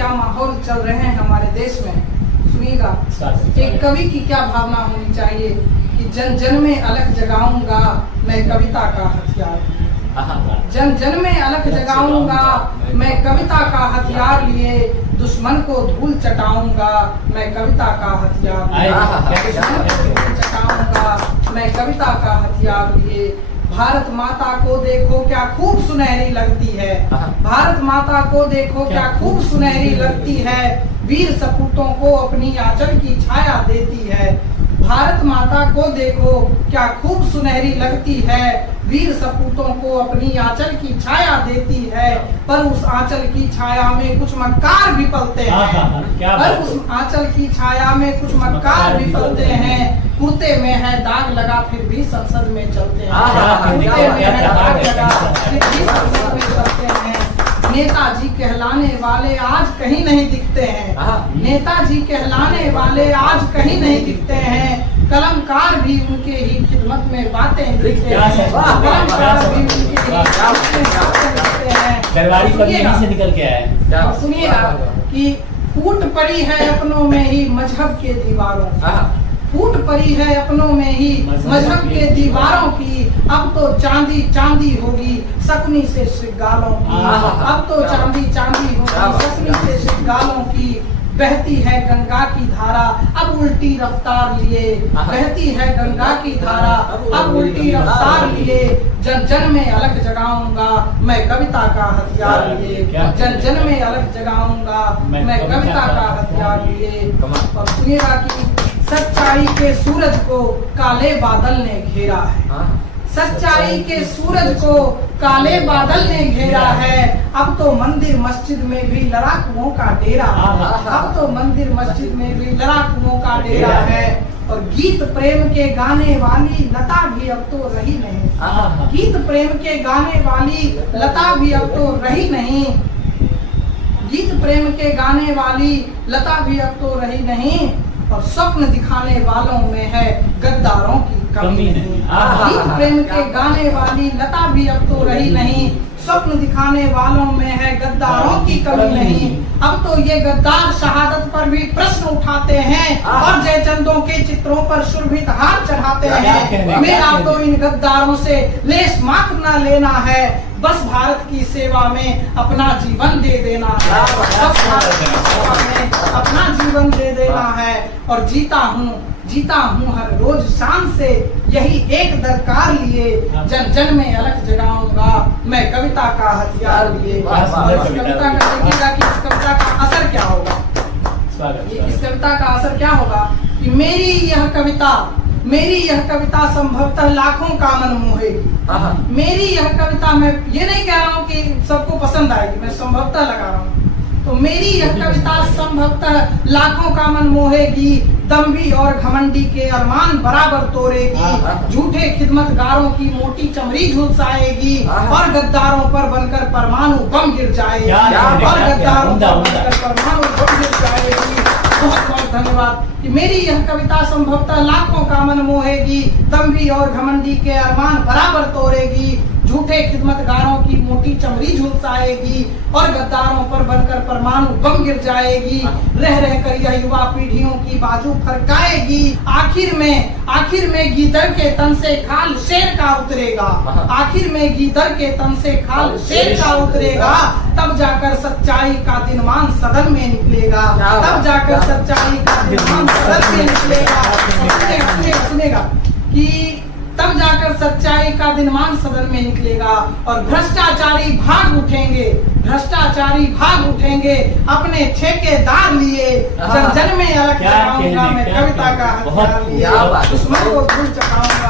क्या माहौल चल रहे हैं हमारे देश में, सुनिएगा। एक कवि की क्या भावना होनी चाहिए कि जन जन में अलख जगाऊंगा मैं कविता का हथियार, जन जन में अलख जगाऊंगा मैं कविता का हथियार लिए, दुश्मन को धूल चटाऊंगा मैं कविता का हथियार लिए, दुश्मन को धूल चटाऊंगा मैं कविता का हथियार लिए। भारत माता को देखो क्या खूब सुनहरी लगती है, भारत माता को देखो क्या खूब सुनहरी लगती है, वीर सपूतों को अपनी आंचल की छाया देती है। भारत माता को देखो क्या खूब सुनहरी लगती है, वीर सपूतों को अपनी आंचल की छाया देती है, पर उस आंचल की छाया में कुछ मक्कार भी पलते हैं, पर उस आंचल की छाया में कुछ मक्कार भी पलते हैं। कुर्ते में है दाग लगा फिर भी संसद में चलते हैं, कुर्ते में है दाग लगा फिर भी संसद में चलते हैं। नेताजी कहलाने वाले आज कहीं नहीं दिखते हैं, नेताजी कहलाने वाले आज कहीं नहीं दिखते हैं, कलमकार भी उनके ही खिदमत में बातें लिखते हैं, कलमकार भी उनके ही खिदमत में बातें लिखते हैं। से निकल के आया, सुनिएगा कि फूट पड़ी है अपनों में ही मजहब के दीवारों, फूट पड़ी है अपनों में ही मजहब के दीवारों की, अब तो चांदी चांदी होगी सकनी से श्रृंगारों की, अब तो चांदी चांदी होगी सकनी से श्रृंगारों की। बहती है गंगा की धारा अब उल्टी रफ्तार लिए, बहती है गंगा की धारा अब उल्टी रफ्तार लिए, जन जन में अलख जगाऊंगा मैं कविता का हथियार लिए, जन जन में अलख जगाऊंगा मैं कविता का हथियार लिए। और सुनिएगा कि सच्चाई के सूरज को काले बादल ने घेरा है, सच्चाई के सूरज को काले बादल ने घेरा है, अब तो मंदिर मस्जिद में भी लड़ाकुओं का डेरा है, अब तो मंदिर मस्जिद में भी लड़ाकुओं का डेरा है। और गीत प्रेम के गाने वाली लता भी अब तो रही नहीं, गीत प्रेम के गाने वाली लता भी अब तो रही नहीं, गीत प्रेम के गाने वाली लता भी अब तो रही नहीं, और स्वप्न दिखाने वालों में है गद्दारों की कमी नहीं। गीत प्रेम के गाने वाली लता भी अब तो रही नहीं, स्वप्न दिखाने वालों में है गद्दारों की कमी नहीं। अब तो ये गद्दार शहादत पर भी प्रश्न उठाते हैं और जयचंदों के चित्रों पर शोभित हार चढ़ाते हैं। मेरा तो इन गद्दारों से लेश मात्र न लेना है, बस भारत की सेवा में अपना जीवन दे देना है, बस भारत की सेवा में अपना जीवन दे देना है। और जीता हूँ हर रोज शान से, यही एक दरकार लिए, जन जन में अलख जगाऊंगा मैं कविता का हथियार लिए। और इस कविता का देखिएगा कि इस कविता का असर क्या होगा, इस कविता का असर क्या होगा कि मेरी यह कविता संभवतः लाखों का मन मोहेगी। मेरी यह कविता, मैं ये नहीं कह रहा हूँ कि सबको पसंद आएगी, मैं संभवतः लगा रहा हूँ, तो मेरी यह कविता संभवतः लाखों का मन मोहेगी, दम्भी और घमंडी के अरमान बराबर तोड़ेगी, झूठे खिदमतगारों की मोटी चमड़ी झुलसाएगी, और गद्दारों पर बनकर परमाणु बम गिर जाएगी, और गद्दारों पर बनकर परमाणु बम गिर जाएगी। बहुत बहुत धन्यवाद। कि मेरी यह कविता संभवतः लाखों का मन मोहेगी, दम्भी और घमंडी के अरमान बराबर तोड़ेगी, झूठे खिदमतगारों की मोटी चमड़ी झुलसाएगी, और गद्दारों पर बनकर परमाणु बम गिर जाएगी। रह रह कर यह युवा पीढ़ियों की बाजू फरकाएगी, आखिर में गीदड़ के तन से खाल शेर का उतरेगा, आखिर में गीदड़ के तन से खाल शेर का उतरेगा, तब जाकर सच्चाई का दिनमान सदन में निकलेगा, तब जाकर सच्चाई का दिनमान सदन में निकलेगा। सुनेगा कि तब जाकर सच्चाई का दिनमान सदन में निकलेगा, और भ्रष्टाचारी भाग उठेंगे अपने ठेकेदार लिए, जन जन में अलख जगाऊंगा मैं कविता का हथियार लिए, दुश्मन को धूल चटाऊंगा।